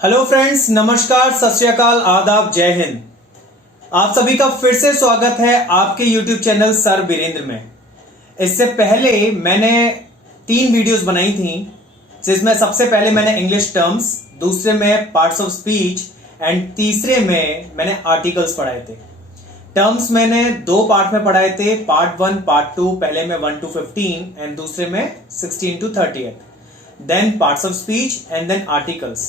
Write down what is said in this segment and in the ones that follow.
Hello friends, नमस्कार, सत श्री अकाल, आदाब, जय हिंद। आप सभी का फिर से स्वागत है आपके YouTube चैनल सर वीरेंद्र में। इससे पहले मैंने 3 वीडियोस बनाई थी, जिसमें सबसे पहले मैंने इंग्लिश टर्म्स, दूसरे में पार्ट्स ऑफ स्पीच एंड तीसरे में मैंने आर्टिकल्स पढ़ाए थे। टर्म्स मैंने 2 पार्ट में पढ़ाए थे, पार्ट 1 पार्ट 2, पहले में 1 to 15 एंड दूसरे में 16 to 30, then parts of speech and then articles.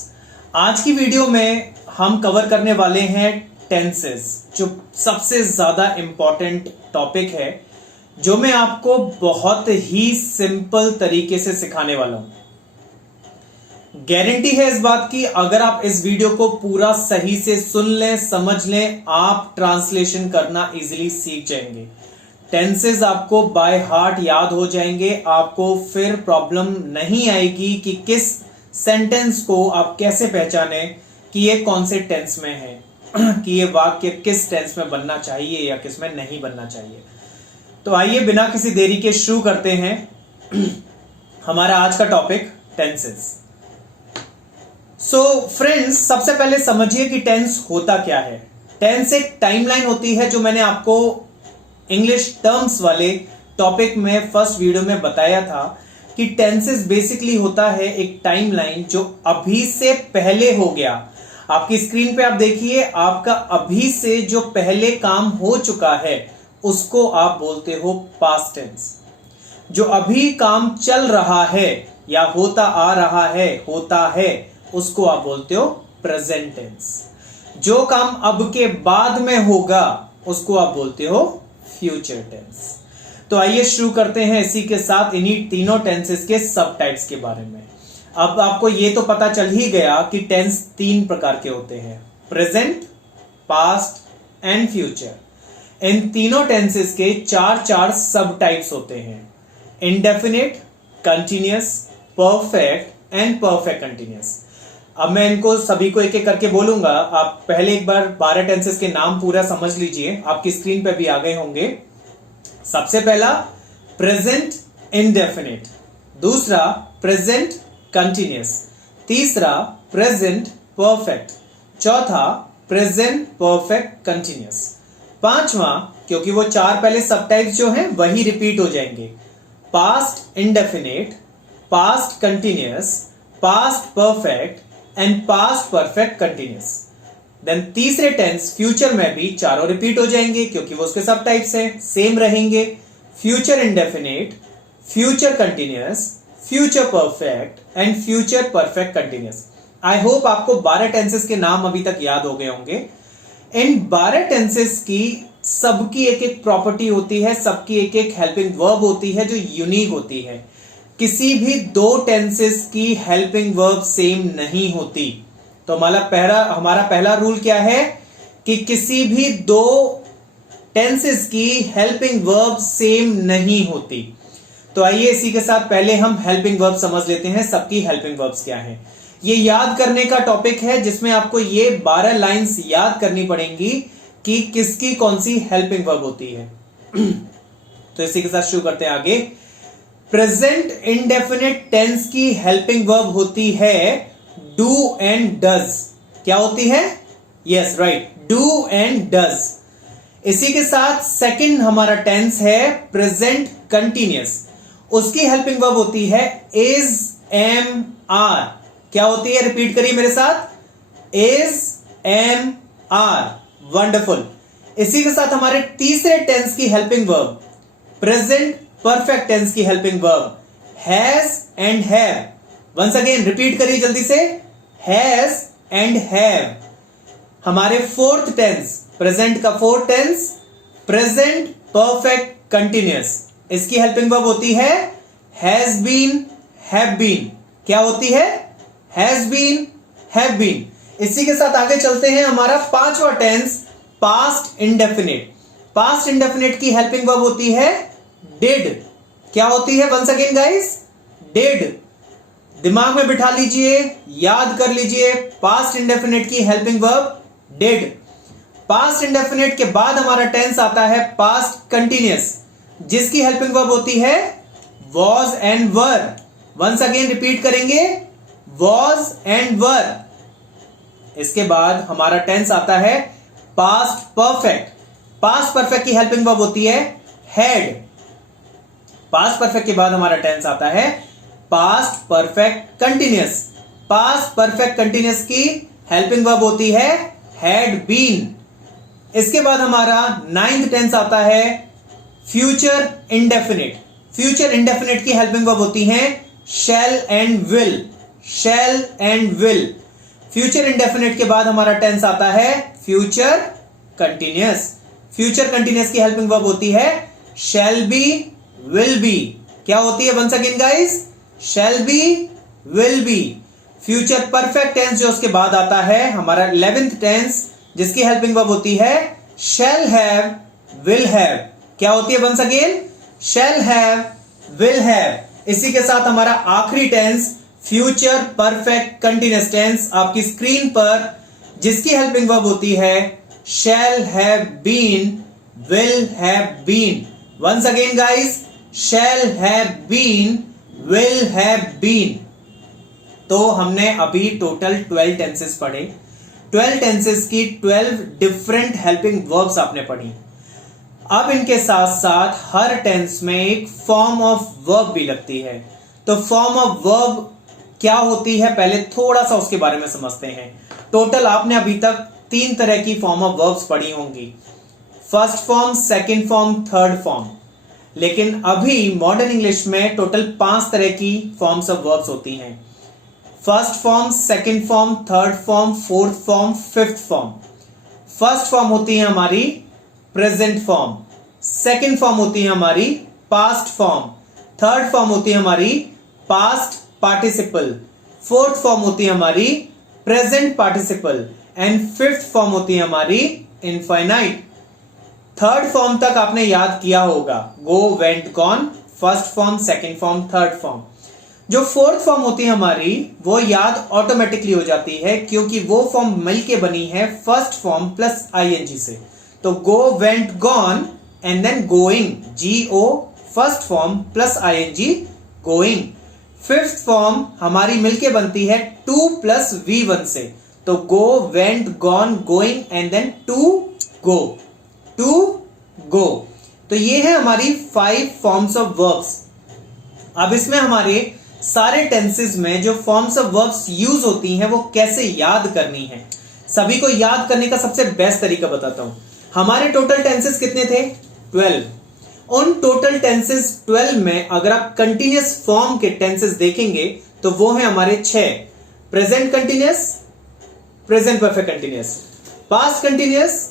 आज की वीडियो में हम कवर करने वाले हैं टेंसेस, जो सबसे ज्यादा इंपॉर्टेंट टॉपिक है, जो मैं आपको बहुत ही सिंपल तरीके से सिखाने वाला हूं। गारंटी है इस बात की, अगर आप इस वीडियो को पूरा सही से सुन लें, समझ लें, आप ट्रांसलेशन करना इजीली सीख जाएंगे। टेंसेस आपको बाय हार्ट याद हो जाएंगे। आपको फिर प्रॉब्लम नहीं आएगी कि किस सेंटेंस को आप कैसे पहचाने कि ये कौन से टेंस में है, कि ये वाक्य किस टेंस में बनना चाहिए या किस में नहीं बनना चाहिए। तो आइए बिना किसी देरी के शुरू करते हैं हमारा आज का टॉपिक, टेंसेस। सो फ्रेंड्स, सबसे पहले समझिए कि टेंस होता क्या है। टेंस एक टाइमलाइन होती है, जो मैंने आपको इंग्लिश टर्म्स वाले टॉपिक में फर्स्ट वीडियो में बताया था कि टेंसेस बेसिकली होता है एक टाइमलाइन जो अभी से पहले हो गया। आपकी स्क्रीन पे आप देखिए, आपका अभी से जो पहले काम हो चुका है उसको आप बोलते हो पास्ट टेंस। जो अभी काम चल रहा है या होता आ रहा है, होता है, उसको आप बोलते हो प्रेजेंट टेंस। जो काम अब के बाद में होगा उसको आप बोलते हो फ्यूचर टेंस। तो आइए शुरू करते हैं इसी के साथ इन्हीं तीनों टेंसेस के सब टाइप्स के बारे में। अब आपको ये तो पता चल ही गया कि टेंस 3 प्रकार के होते हैं, प्रेजेंट, पास्ट एंड फ्यूचर। इन तीनों टेंसेस के 4 सब टाइप्स होते हैं, indefinite, continuous, perfect and perfect continuous. अब मैं इनको सभी को एक एक करके बोलूंगा। आप पहले एक बार 12 टेंसेस के नाम पूरा समझ लीजिए, आपकी स्क्रीन पे भी आ गए होंगे। सबसे पहला प्रेजेंट इंडेफिनिट, दूसरा प्रेजेंट कंटिन्यूअस, तीसरा प्रेजेंट परफेक्ट, चौथा प्रेजेंट परफेक्ट कंटिन्यूअस, पांचवा, क्योंकि वो 4 पहले सब टाइप्स जो हैं वही रिपीट हो जाएंगे, past indefinite, past continuous, past perfect and past perfect continuous. Then तीसरे टेंस फ्यूचर में भी 4 रिपीट हो जाएंगे, क्योंकि वो उसके सब टाइप्स हैं, सेम रहेंगे, future indefinite, future continuous, future perfect and future perfect continuous. I hope आपको 12 टेंसेस के नाम अभी तक याद हो गए होंगे। इन 12 टेंसेस की सबकी एक एक प्रॉपर्टी होती है, सबकी एक एक हेल्पिंग वर्ब होती है जो यूनिक होती है। किसी भी 2 टेंसेस की हेल्पिंग वर्ब सेम नहीं होती। तो हमारा पहला रूल क्या है कि किसी भी 2 टेंसेस की हेल्पिंग वर्ब सेम नहीं होती। तो आइए इसी के साथ पहले हम हेल्पिंग वर्ब समझ लेते हैं, सबकी हेल्पिंग वर्ब्स क्या हैं। ये याद करने का टॉपिक है, जिसमें आपको ये 12 लाइंस याद करनी पड़ेंगी कि किसकी कौन सी हेल्पिंग वर्ब होती है। तो इसी के साथ शुरू करते हैं आगे। प्रेजेंट इंडेफिनिट टेंस की हेल्पिंग वर्ब होती है डू एंड डज। क्या होती है? Yes, right, do and does. इसी के साथ सेकंड हमारा टेंस है प्रेजेंट कंटिन्यूअस, उसकी हेल्पिंग वर्ब होती है इज, एम, आर। क्या होती है? रिपीट करिए मेरे साथ, इज, एम, आर। वंडरफुल। इसी के साथ हमारे तीसरे टेंस की helping verb, present perfect tense की helping verb, has and have. Once again repeat करिए जल्दी से, हैज एंड हैव। हमारे फोर्थ टेंस, प्रेजेंट का fourth tense, present perfect continuous, इसकी हेल्पिंग वर्ब होती है हैज बीन, हैव बीन। क्या होती है? Has been, have been. इसी के साथ आगे चलते हैं, हमारा 5वां tense past indefinite. Past indefinite की हेल्पिंग वर्ब होती है डिड। क्या होती है? Once again guys, did. दिमाग में बिठा लीजिए, याद कर लीजिए, पास्ट इंडेफिनिट की helping verb did. Past indefinite के बाद हमारा टेंस आता है पास्ट कंटिन्यूअस, जिसकी हेल्पिंग वर्ब होती है was and were. Once again repeat करेंगे, वॉज एंड वर। इसके बाद हमारा टेंस आता है पास्ट परफेक्ट। पास्ट परफेक्ट की हेल्पिंग वर्ब होती है हैड। पास्ट परफेक्ट के बाद हमारा टेंस आता है past perfect continuous. Past perfect continuous की हेल्पिंग वर्ब होती है हैड बीन। इसके बाद हमारा 9th टेंस आता है फ्यूचर इंडेफिनिट। फ्यूचर इंडेफिनिट की हेल्पिंग वर्ब होती है shall and will. Shall and will. Future indefinite के बाद हमारा टेंस आता है फ्यूचर कंटिन्यूअस। फ्यूचर कंटिन्यूअस की हेल्पिंग वर्ब होती है शैल बी, विल बी। क्या होती है once again guys? Shall be, will be. Future perfect tense जो उसके बाद आता है हमारा 11th टेंस, जिसकी हेल्पिंग वर्ब होती है शैल हैव, विल हैव। क्या होती है once again? Shall have, will have. इसी के साथ हमारा आखिरी tense future perfect continuous tense आपकी स्क्रीन पर, जिसकी हेल्पिंग वर्ब होती है shall have been, will have been. Once again guys, shall have been, will have been. तो हमने अभी टोटल 12 टेंसेस पढ़े। 12 टेंसेस की 12 डिफरेंट हेल्पिंग वर्ब्स आपने पढ़ी। अब इनके साथ साथ हर टेंस में एक फॉर्म ऑफ वर्ब भी लगती है। तो फॉर्म ऑफ वर्ब क्या होती है पहले थोड़ा सा उसके बारे में समझते हैं। टोटल आपने अभी तक 3 तरह की फॉर्म ऑफ वर्ब्स पढ़ी होंगी, first form, second form, third form. लेकिन अभी मॉडर्न इंग्लिश में टोटल 5 तरह की फॉर्म्स ऑफ वर्ब्स होती हैं, first form, second form, third form, fourth form, fifth form. First form होती है हमारी प्रेजेंट फॉर्म, सेकंड फॉर्म होती है हमारी पास्ट फॉर्म, थर्ड फॉर्म होती है हमारी पास्ट पार्टिसिपल, फोर्थ फॉर्म होती है हमारी present participle and fifth form होती है हमारी इनफाइनाइट। थर्ड फॉर्म तक आपने याद किया होगा, go, went, gone, first form, second form, third form. जो फोर्थ फॉर्म होती है हमारी वो याद ऑटोमेटिकली हो जाती है, क्योंकि वो फॉर्म मिलके बनी है फर्स्ट फॉर्म प्लस आईएनजी से। तो go, went, gone and then going, G O first form plus ING going. Fifth form हमारी मिलके बनती है टू प्लस V1 से। तो go, went, gone, going and then to go, to go. तो ये है हमारी 5 फॉर्म्स ऑफ वर्ब्स। अब इसमें हमारे सारे टेंसेस में जो फॉर्म्स ऑफ वर्ब्स यूज होती हैं वो कैसे याद करनी है, सभी को याद करने का सबसे बेस्ट तरीका बताता हूं। हमारे टोटल टेंसेस कितने थे? 12। उन टोटल टेंसेस 12 में अगर आप कंटिन्यूअस फॉर्म के टेंसेस देखेंगे तो वो है हमारे 6, present continuous, present perfect continuous, past continuous,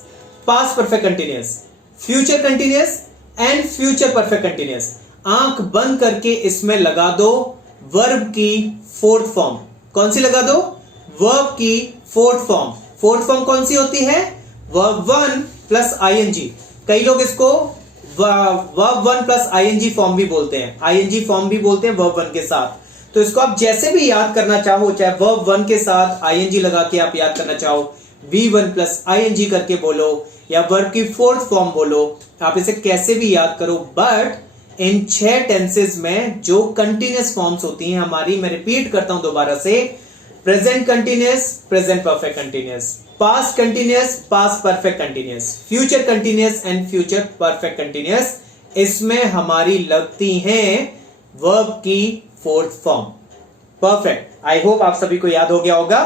past perfect continuous, future continuous and future perfect continuous. आंख बंद करके इसमें लगा दो वर्ब की फोर्थ फॉर्म। कौन सी लगा दो? वर्ब की फोर्थ फॉर्म। फोर्थ फॉर्म कौन सी होती है? Verb 1 plus ING. कई लोग इसको वर्ब 1 प्लस आईएनजी फॉर्म भी बोलते हैं, आईएनजी फॉर्म भी बोलते हैं वर्ब 1 के साथ। तो इसको आप जैसे भी याद करना चाहो, चाहे वर्ब 1 के साथ आईएनजी लगा के आप याद करना चाहो, V1 प्लस आईएनजी करके बोलो या वर्ब की फोर्थ फॉर्म बोलो, आप इसे कैसे भी याद करो। बट इन 6 टेंसेस में जो कंटिन्यूअस फॉर्म्स होती हैं हमारी, मैं रिपीट करता हूं दोबारा से, present continuous, present perfect continuous, past continuous, past perfect continuous, future continuous and future perfect continuous, इसमें हमारी लगती हैं वर्ब की fourth form. Perfect. I hope आप सभी को याद हो गया होगा।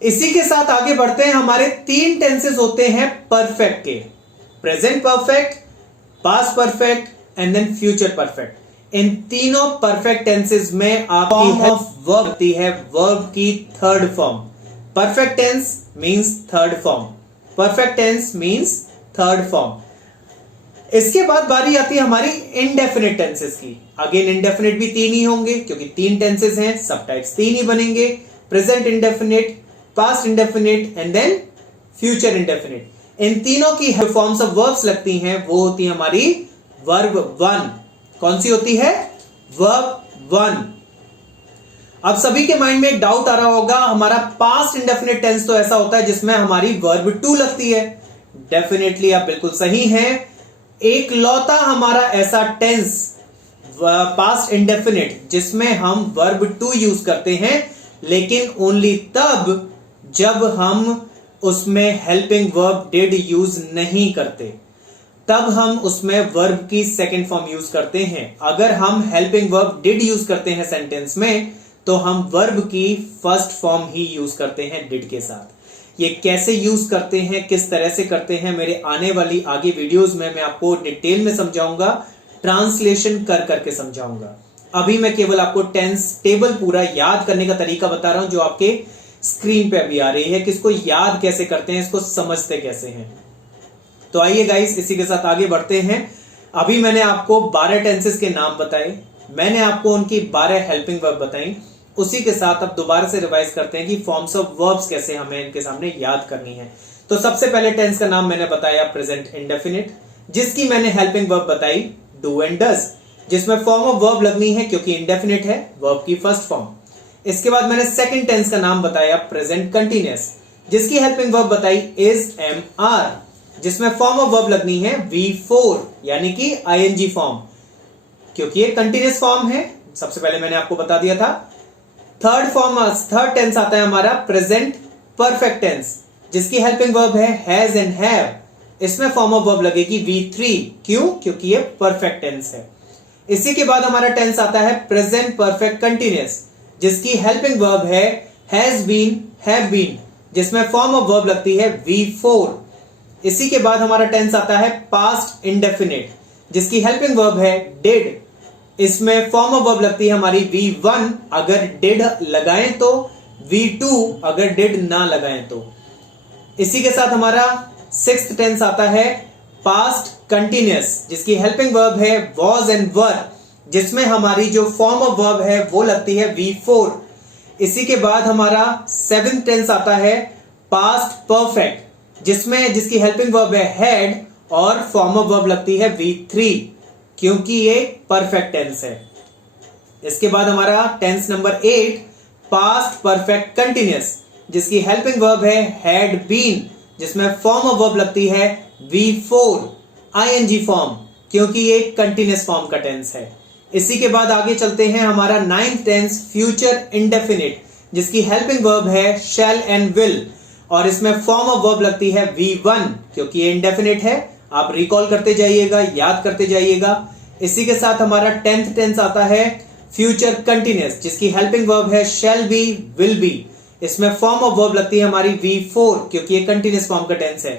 इसी के साथ आगे बढ़ते हैं। हमारे 3 टेंसेस होते हैं परफेक्ट के, present perfect, past perfect and then future perfect. इन तीनों परफेक्ट टेंसेस में आपकी फॉर्म ऑफ वर्ब होती है वर्ब की third form. Perfect tense means third form, perfect tense means third form. इसके बाद बारी आती है हमारी इनडेफिनिट टेंसेस की। अगेन इनडेफिनिट भी 3 ही होंगे, क्योंकि 3 टेंसेस हैं, सब टाइप्स 3 ही बनेंगे, present indefinite, past indefinite and then future indefinite. इन तीनों की फॉर्म्स ऑफ वर्ब्स लगती हैं वो होती है हमारी वर्ब 1। कौन सी होती है? वर्ब 1। अब सभी के माइंड में एक डाउट आ रहा होगा, हमारा पास्ट इंडेफिनिट टेंस तो ऐसा होता है जिसमें हमारी वर्ब 2 लगती है। डेफिनेटली आप बिल्कुल सही हैं। एक लौता हमारा ऐसा टेंस पास्ट इंडेफिनिट जिसमें हम वर्ब 2 यूज करते हैं, लेकिन ओनली तब जब हम उसमें हेल्पिंग वर्ब डिड यूज नहीं करते, तब हम उसमें वर्ब की सेकंड फॉर्म यूज करते हैं। अगर हम हेल्पिंग वर्ब डिड यूज करते हैं सेंटेंस में, तो हम वर्ब की फर्स्ट फॉर्म ही यूज करते हैं डिड के साथ। ये कैसे यूज करते हैं, किस तरह से करते हैं, मेरे आने वाली आगे वीडियोस में मैं आपको डिटेल में समझाऊंगा, ट्रांसलेशन कर करके समझाऊंगा। अभी मैं केवल आपको टेंस टेबल पूरा याद करने का तरीका बता रहा हूं, जो आपके स्क्रीन पे अभी आ रही है, कि इसको याद कैसे करते हैं, इसको समझते कैसे हैं। तो आइए गाइस, इसी के साथ आगे बढ़ते हैं। अभी मैंने आपको 12 टेंसेस के नाम बताए, मैंने आपको उनकी 12 हेल्पिंग वर्ब बताई। उसी के साथ अब दोबारा से रिवाइज करते हैं कि फॉर्म्स ऑफ वर्ब्स कैसे हमें इनके सामने याद करनी है। तो सबसे पहले टेंस का नाम मैंने बताया प्रेजेंट इंडेफिनिट, जिसकी मैंने हेल्पिंग वर्ब बताई डू एंड डज, जिसमें फॉर्म ऑफ वर्ब लगनी है क्योंकि इंडेफिनिट है, वर्ब की फर्स्ट फॉर्म। इसके बाद मैंने सेकंड टेंस का नाम बताया प्रेजेंट कंटिन्यूअस, जिसकी हेल्पिंग वर्ब बताई इज एम आर, जिसमें फॉर्म ऑफ वर्ब लगनी है V4 यानी कि आईएनजी फॉर्म, क्योंकि ये कंटिन्यूअस फॉर्म है। सबसे पहले मैंने आपको बता दिया था। थर्ड टेंस आता है हमारा प्रेजेंट परफेक्ट टेंस, जिसकी हेल्पिंग वर्ब है हैज एंड हैव, इसमें फॉर्म ऑफ वर्ब लगेगी V3। क्यों? क्योंकि ये परफेक्ट टेंस है। इसी के बाद हमारा टेंस आता है प्रेजेंट परफेक्ट कंटिन्यूअस, जिसकी हेल्पिंग वर्ब है हैज बीन हैव बीन, जिसमें फॉर्म ऑफ वर्ब लगती है V4। इसी के बाद हमारा टेंस आता है पास्ट इंडेफिनिट, जिसकी हेल्पिंग वर्ब है डिड, इसमें फॉर्म ऑफ वर्ब लगती है हमारी V1 अगर डिड लगाएं तो, V2 अगर डिड ना लगाएं तो। इसी के साथ हमारा सिक्स्थ टेंस आता है पास्ट कंटिन्यूअस, जिसकी हेल्पिंग वर्ब है वॉज एंड वर, जिसमें हमारी जो फॉर्म ऑफ वर्ब है वो लगती है V4। इसी के बाद हमारा सेवेंथ टेंस आता है पास्ट परफेक्ट, जिसकी हेल्पिंग वर्ब है हैड और फॉर्म ऑफ वर्ब लगती है V3, क्योंकि ये परफेक्ट टेंस है। इसके बाद हमारा tense number 8 past perfect continuous, जिसकी हेल्पिंग वर्ब है हैड बीन, जिसमें फॉर्म ऑफ वर्ब लगती है V4 आईएनजी फॉर्म, क्योंकि ये कंटिन्यूअस फॉर्म का टेंस है। इसी के बाद आगे चलते हैं, हमारा नाइन्थ टेंस फ्यूचर इंडेफिनिट, जिसकी हेल्पिंग वर्ब है शैल एंड विल, और इसमें फॉर्म ऑफ वर्ब लगती है V1, क्योंकि ये इंडेफिनिट है। आप रिकॉल करते जाइएगा, याद करते जाइएगा। इसी के साथ हमारा 10th टेंस आता है फ्यूचर कंटिन्यूअस, जिसकी हेल्पिंग वर्ब है शैल बी विल बी, इसमें फॉर्म ऑफ वर्ब लगती है हमारी V4, क्योंकि ये कंटिन्यूअस फॉर्म का टेंस है।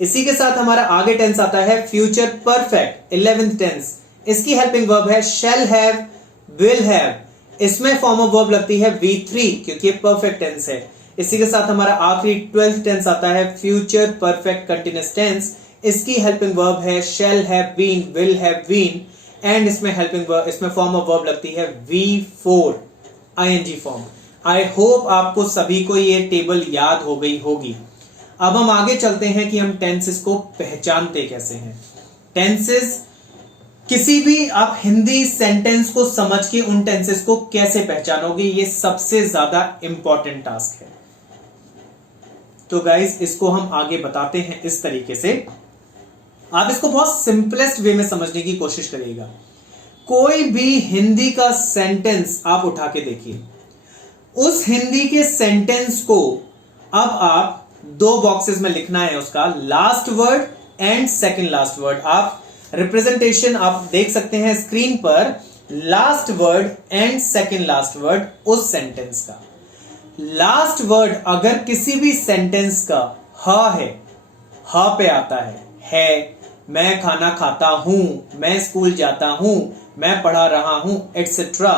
इसी के साथ हमारा आगे टेंस आता है फ्यूचर परफेक्ट 11th टेंस, इसकी हेल्पिंग वर्ब है शैल हैव विल हैव, इसमें फॉर्म ऑफ वर्ब लगती है V3, क्योंकि ये परफेक्ट टेंस है। इसी के साथ हमारा आखिरी 12th टेंस आता है फ्यूचर परफेक्ट कंटिन्यूअस टेंस, इसकी हेल्पिंग वर्ब है shall have been will have been, and इसमें फॉर्म ऑफ वर्ब लगती है V4 ING form. I hope आपको सभी को ये टेबल याद हो गई होगी। अब हम आगे चलते हैं कि हम टेंसेस को पहचानते कैसे हैं। टेंसेस, किसी भी आप हिंदी सेंटेंस को समझ के उन टेंसेस को कैसे पहचानोगे, ये सबसे ज्यादा इंपॉर्टेंट टास्क है। तो गाइस, इसको हम आगे बताते हैं इस तरीके से। आप इसको बहुत सिंपलेस्ट वे में समझने की कोशिश करिएगा। कोई भी हिंदी का सेंटेंस आप उठा के देखिए, उस हिंदी के सेंटेंस को अब आप 2 बॉक्सेस में लिखना है, उसका last word and second last word. आप रिप्रेजेंटेशन आप देख सकते हैं स्क्रीन पर, last word and second last word उस सेंटेंस का। लास्ट वर्ड अगर किसी भी सेंटेंस का ह है, ह पे आता है, मैं खाना खाता हूं, मैं स्कूल जाता हूं, मैं पढ़ा रहा हूं, एक्सेट्रा,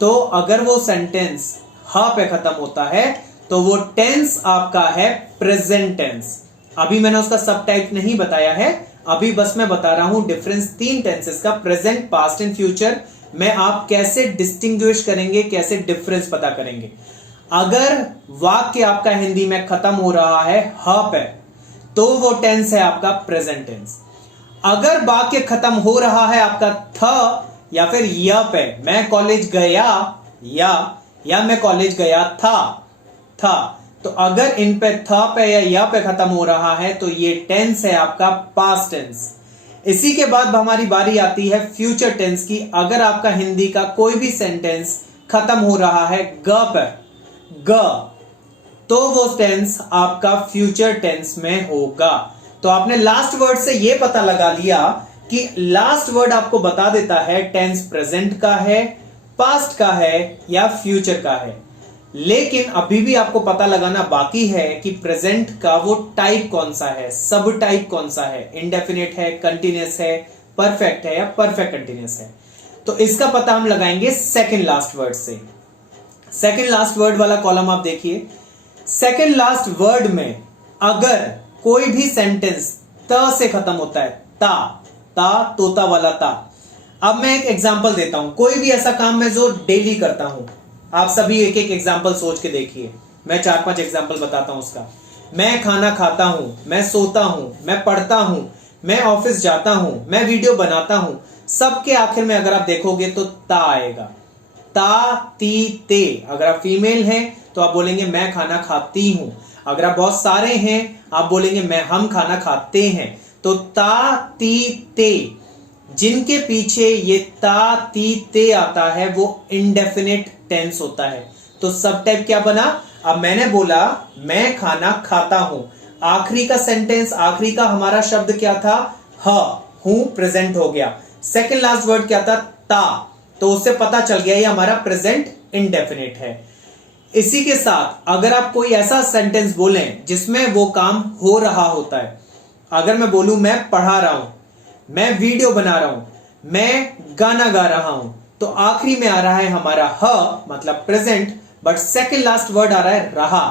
तो अगर वो सेंटेंस ह पे खत्म होता है तो वो टेंस आपका है प्रेजेंट टेंस। अभी मैंने उसका सब टाइप नहीं बताया है, अभी बस मैं बता रहा हूं डिफरेंस 3 टेंसेस का, प्रेजेंट, पास्ट एंड फ्यूचर में आप कैसे डिस्टिंग्विश करेंगे, कैसे डिफरेंस पता करेंगे। अगर वाक्य आपका हिंदी में खत्म हो रहा है ह पे, तो वो टेंस है आपका प्रेजेंट टेंस। अगर वाक्य खत्म हो रहा है आपका थ या फिर य पे, मैं कॉलेज गया या मैं कॉलेज गया था, तो अगर इन पे थ पे या य पे खत्म हो रहा है तो ये टेंस है आपका पास्ट टेंस। इसी के बाद हमारी बारी आती है फ्यूचर टेंस की। अगर आपका हिंदी का कोई भी सेंटेंस खत्म हो रहा है ग पे, ग, तो वो टेंस आपका फ्यूचर टेंस में होगा। तो आपने लास्ट वर्ड से ये पता लगा लिया कि लास्ट वर्ड आपको बता देता है टेंस प्रेजेंट का है, पास्ट का है या फ्यूचर का है। लेकिन अभी भी आपको पता लगाना बाकी है कि प्रेजेंट का वो टाइप कौन सा है, सब टाइप कौन सा है, इंडेफिनिट है, कंटिन्यूअस है, परफेक्ट है या परफेक्ट कंटिन्यूअस है। तो इसका पता हम लगाएंगे सेकंड लास्ट वर्ड से। सेकंड लास्ट वर्ड वाला कॉलम आप देखिए। सेकंड लास्ट वर्ड में अगर कोई भी सेंटेंस त से खत्म होता है, ता ता तोता वाला ता। अब मैं एक एग्जांपल देता हूं, कोई भी ऐसा काम मैं जो डेली करता हूं, आप सभी एक एक एग्जांपल सोच के देखिए। मैं 4-5 एग्जांपल बताता हूं उसका। मैं खाना खाता हूं, मैं सोता हूं, मैं पढ़ता हूं, मैं ऑफिस जाता हूं, मैं वीडियो बनाता हूं। सबके आखिर में अगर आप देखोगे तो ता आएगा। ता ती ते। अगर आप फीमेल हैं तो आप बोलेंगे मैं खाना खाती हूं। अगर आप बहुत सारे हैं आप बोलेंगे हम खाना खाते हैं। तो ता ती ते, जिनके पीछे ये ता ती ते आता है वो इंडेफिनिट टेंस होता है। तो सब टाइप क्या बना? अब मैंने बोला मैं खाना खाता हूं, आखिरी का सेंटेंस, आखिरी का हमारा शब्द क्या था? ह, हूं, प्रेजेंट हो गया। सेकंड लास्ट वर्ड क्या था? ता। तो उससे पता चल गया ये हमारा प्रेजेंट इंडेफिनिट है। इसी के साथ अगर आप कोई ऐसा सेंटेंस बोलें जिसमें वो काम हो रहा होता है, अगर मैं बोलूं मैं पढ़ा रहा हूं, मैं वीडियो बना रहा हूं, मैं गाना गा रहा हूं, तो आखिरी में आ रहा है हमारा ह, मतलब present, but second last word आ रहा है रहा।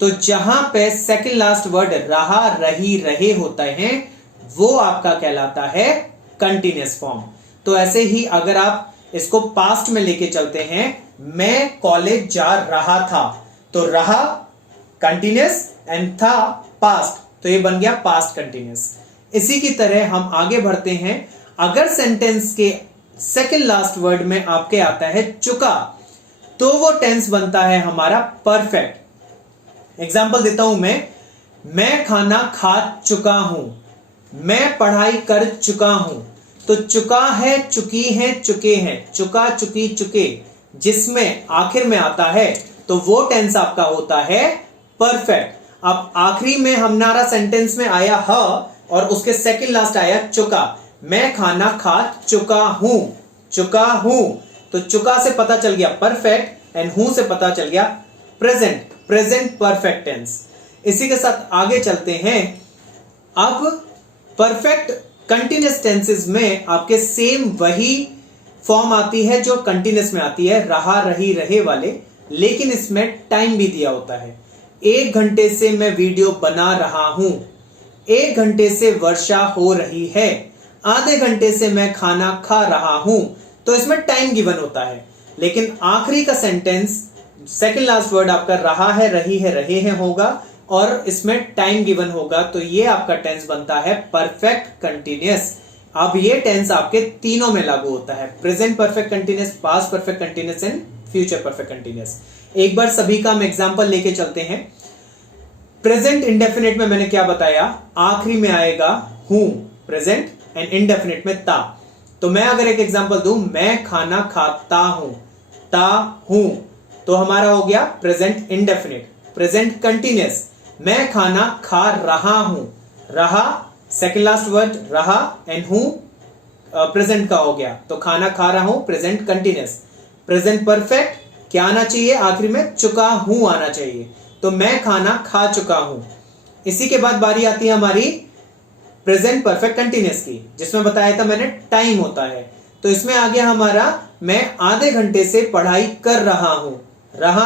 तो जहां पे सेकंड लास्ट वर्ड रहा, रही, रहे होता है वो आपका कहलाता है कंटिन्यूअस फॉर्म। तो ऐसे ही अगर आप इसको पास्ट में लेके चलते हैं, मैं कॉलेज जा रहा था, तो रहा कंटिन्यूअस एंड था पास्ट, तो ये बन गया पास्ट कंटिन्यूअस। इसी की तरह हम आगे बढ़ते हैं। अगर सेंटेंस के सेकंड लास्ट वर्ड में आपके आता है चुका, तो वो टेंस बनता है हमारा परफेक्ट। एग्जांपल देता हूं मैं खाना खा चुका हूं, मैं पढ़ाई कर चुका हूं। तो चुका है, चुकी है, चुके हैं, चुका, चुकी, चुके, जिसमें आखिर में आता है तो वो टेंस आपका होता है परफेक्ट। अब आखिरी में हमारा सेंटेंस में आया ह और उसके सेकंड लास्ट आया चुका। मैं खाना खा चुका हूं, चुका हूं, तो चुका से पता चल गया परफेक्ट एंड हूं से पता चल गया प्रेजेंट, प्रेजेंट परफेक्ट टेंस। इसी के साथ आगे चलते हैं। अब परफेक्ट कंटिन्यूअस टेंसेस में आपके सेम वही फॉर्म आती है जो कंटिन्यूअस में आती है, रहा, रही, रहे वाले, लेकिन इसमें टाइम भी दिया होता है। 1 घंटे से मैं वीडियो बना रहा हूं, 1 घंटे से वर्षा हो रही है, आधे घंटे से मैं खाना खा रहा हूं। तो इसमें टाइम गिवन होता है, लेकिन आखिरी का सेंटेंस सेकंड लास्ट वर्ड आपका रहा है, रही है, रहे हैं होगा और इसमें टाइम गिवन होगा। तो ये आपका टेंस बनता है परफेक्ट कंटिन्यूअस। अब ये टेंस आपके तीनों में लागू होता है, present perfect continuous, past perfect continuous and future perfect continuous. एक बार सभी का हम एग्जांपल लेके चलते हैं। प्रेजेंट इंडेफिनिट में मैंने क्या बताया? आखिरी में आएगा हूं, प्रेजेंट, एंड इंडेफिनिट में ता। तो मैं अगर एक एग्जांपल दूं, मैं खाना खाता हूं, ता हूं, तो हमारा हो गया प्रेजेंट इंडेफिनिट। प्रेजेंट कंटिन्यूअस, मैं खाना खा रहा हूं, रहा सेकंड लास्ट वर्ड रहा एंड हूं प्रेजेंट का हो गया, तो खाना खा रहा हूं प्रेजेंट कंटिन्यूअस। प्रेजेंट परफेक्ट क्या आना चाहिए? आखिरी में चुका हूं आना चाहिए, तो मैं खाना खा चुका हूं। इसी के बाद बारी आती है हमारी प्रेजेंट परफेक्ट कंटिन्यूअस की, जिसमें बताया था मैंने टाइम होता है। तो इसमें आ गया हमारा मैं आधे घंटे से पढ़ाई कर रहा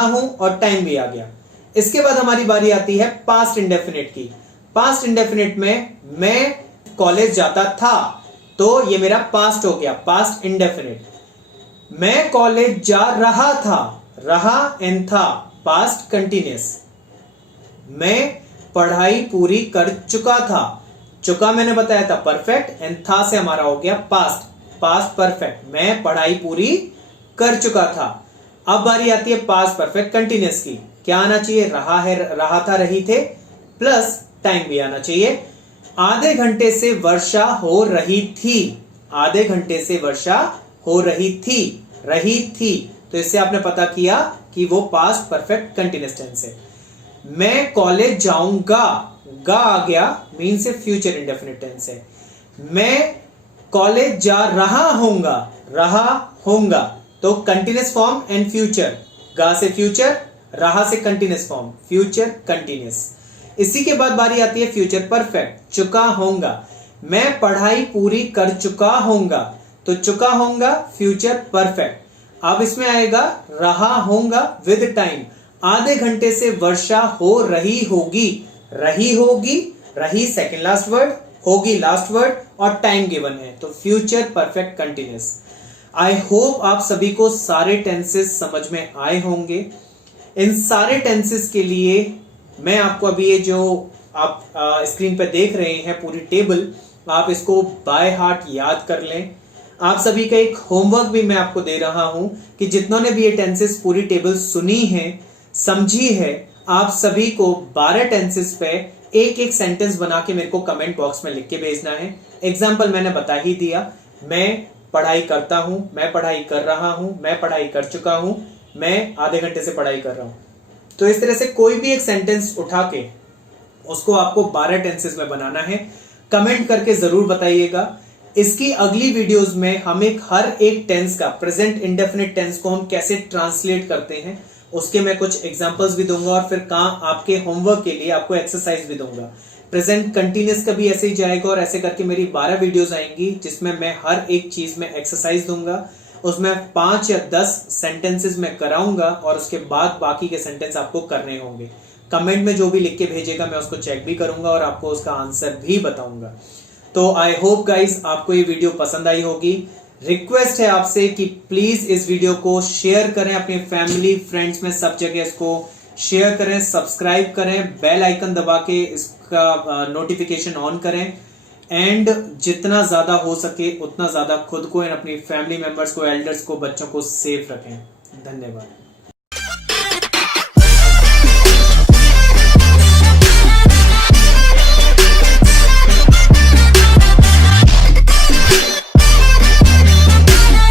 हूं और टाइम भी आ गया। इसके बाद हमारी बारी आती है पास्ट इंडेफिनिट की। पास्ट इंडेफिनिट में मैं कॉलेज जाता था, तो ये मेरा पास्ट हो गया, पास्ट इंडेफिनिट। मैं कॉलेज जा रहा था, रहा एंड था, पास्ट कंटिन्यूअस। मैं पढ़ाई पूरी कर चुका था, चुका मैंने बताया था परफेक्ट एंड था से हमारा हो गया पास्ट, पास्ट परफेक्ट। मैं पढ़ाई पूरी कर चुका था। अब बारी आती है पास्ट परफेक्ट कंटिन्यूअस की। क्या आना चाहिए? रहा है, रहा था, रही थे, प्लस टाइम भी आना चाहिए। आधे घंटे से वर्षा हो रही थी, आधे घंटे से वर्षा हो रही थी, तो इससे आपने पता किया कि वो पास्ट परफेक्ट कंटिन्यूअस टेंस है। मैं कॉलेज जाऊंगा, गा आ गया, मीन से फ्यूचर इंडेफिनिट टेंस है। मैं कॉलेज जा रहा होऊंगा, रहा होऊंगा, तो कंटिन्यूस फॉर्म एंड फ्यूचर, गा से फ्यूचर, रहा से कंटिन्यूस फॉर्म, फ्यूचर कंटिन्यूस। इसी के बाद बारी आती है फ्यूचर परफेक्ट, चुका होऊंगा। मैं पढ़ाई पूरी कर चुका होऊंगा, तो चुका होऊंगा फ्यूचर परफेक्ट। अब इसमें आएगा रहा होऊंगा विद टाइम, आधे घंटे से वर्षा हो रही होगी, रही होगी, रही सेकंड लास्ट वर्ड, होगी लास्ट वर्ड और टाइम गिवन है, तो future perfect continuous. I hope आप सभी को सारे टेंसेस समझ में आए होंगे। इन सारे टेंसेस के लिए मैं आपको अभी ये जो आप स्क्रीन पर देख रहे हैं पूरी टेबल, आप इसको बाय हार्ट याद कर लें। आप सभी का एक होमवर्क भी मैं आपको दे रहा हूं कि जितनों ने भी ये टेंसेस पूरी टेबल सुनी है, समझी है, आप सभी को 12 टेंसेस पे एक एक सेंटेंस बना के मेरे को कमेंट बॉक्स में लिख के भेजना है। एग्जाम्पल मैंने बता ही दिया, मैं पढ़ाई करता हूं, मैं पढ़ाई कर रहा हूं, मैं पढ़ाई कर चुका हूं, मैं आधे घंटे से पढ़ाई कर रहा हूं। तो इस तरह से कोई भी एक सेंटेंस उठा के उसको आपको 12 टेंसेस में बनाना है। कमेंट करके जरूर बताइएगा। इसकी अगली वीडियोस में हम हर एक टेंस का, प्रेजेंट इंडेफिनिट टेंस को हम कैसे ट्रांसलेट करते हैं, उसके मैं कुछ एग्जांपल्स भी दूंगा और फिर आपके होमवर्क के लिए आपको एक्सरसाइज भी दूंगा। प्रेजेंट कंटिन्यूस का भी ऐसे ही जाएगा और ऐसे करके मेरी 12 वीडियोस आएंगी जिसमें मैं हर एक चीज में एक्सरसाइज दूंगा। उसमें 5 या 10 सेंटेंसेस में कराऊंगा और उसके बाद बाकी के सेंटेंस आपको करने होंगे। कमेंट में जो भी लिख के भेजेगा मैं उसको चेक भी करूंगा और आपको उसका आंसर भी बताऊंगा। तो आई होप गाइस आपको ये वीडियो पसंद आई होगी। रिक्वेस्ट है आपसे कि प्लीज इस वीडियो को शेयर करें अपनी फैमिली फ्रेंड्स में, सब जगह इसको शेयर करें, सब्सक्राइब करें, बेल आइकन दबा के इसका नोटिफिकेशन ऑन करें एंड जितना ज्यादा हो सके उतना ज्यादा खुद को एंड अपनी फैमिली मेंबर्स को, एल्डर्स को, बच्चों को सेफ रखें। धन्यवाद।